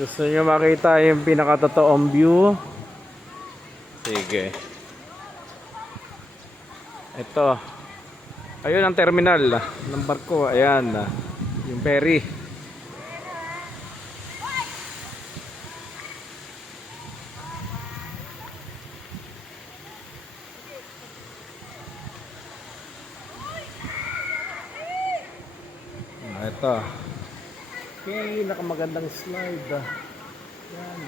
Gusto nyo makita yung pinakatotoong view? Sige. Ito. Ayun ang terminal ng barko. Ayan. Yung ferry. Ito. Pinakamagandang slide. Yan.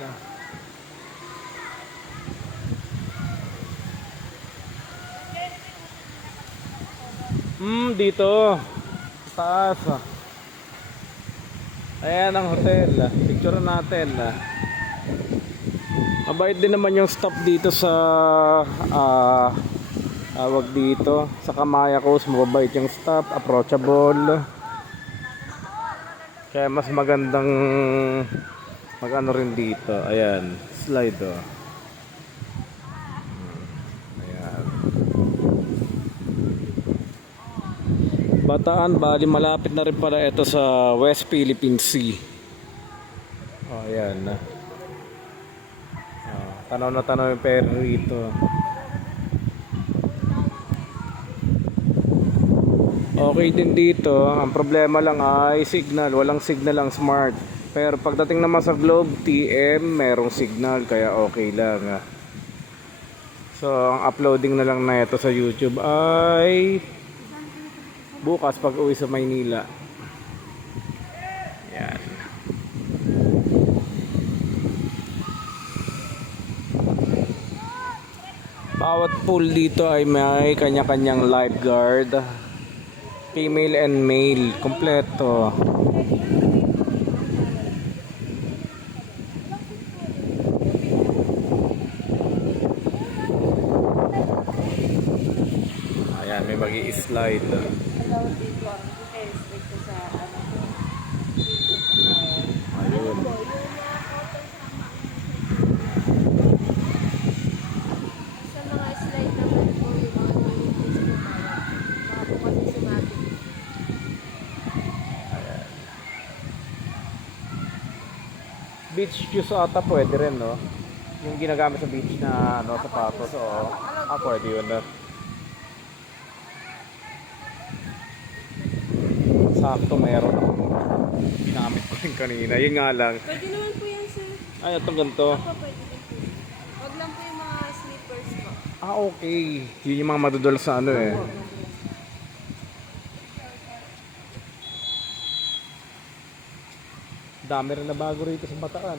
Dito. Taas. Ayan ang hotel. Picture natin. Mabait din naman yung staff dito sa tawag dito sa Kamaya Coast. Mabait yung staff, approachable. Kaya mas magandang mag-ano rin dito. Ayan, slide Ayan. Bataan, bali malapit na rin pala ito sa West Philippine Sea. Ayan. Tanaw na tanaw yung ferry rito. Okay din dito. Ang problema lang ay signal. Walang signal ang Smart. Pero pagdating naman sa Globe TM, merong signal. Kaya okay lang. So, ang uploading na lang na ito sa YouTube ay bukas pag uwi sa Maynila. Yan. Bawat pool dito ay may kanya-kanyang lifeguard. Female and male. Kompleto. Ayan, may magi-slide. Ayun. Sa mga slide naman po yung mga makabukas yung sumabi. Beach shoes ata pwede rin, no? Yung ginagamit sa beach na ano, sapatos. Oo. Pwede yun na. Sakto meron. Ginamit ko rin kanina. Yun nga lang. Pwede naman po yan, sir. Ay, ito ganito. Ako pwede din po. Wag lang po yung mga slippers po. Okay. Yun yung mga madudol sa ano eh. Dami rin na bago rito sa Bataan.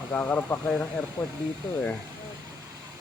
Magkakaroon pa kayo ng airport dito eh.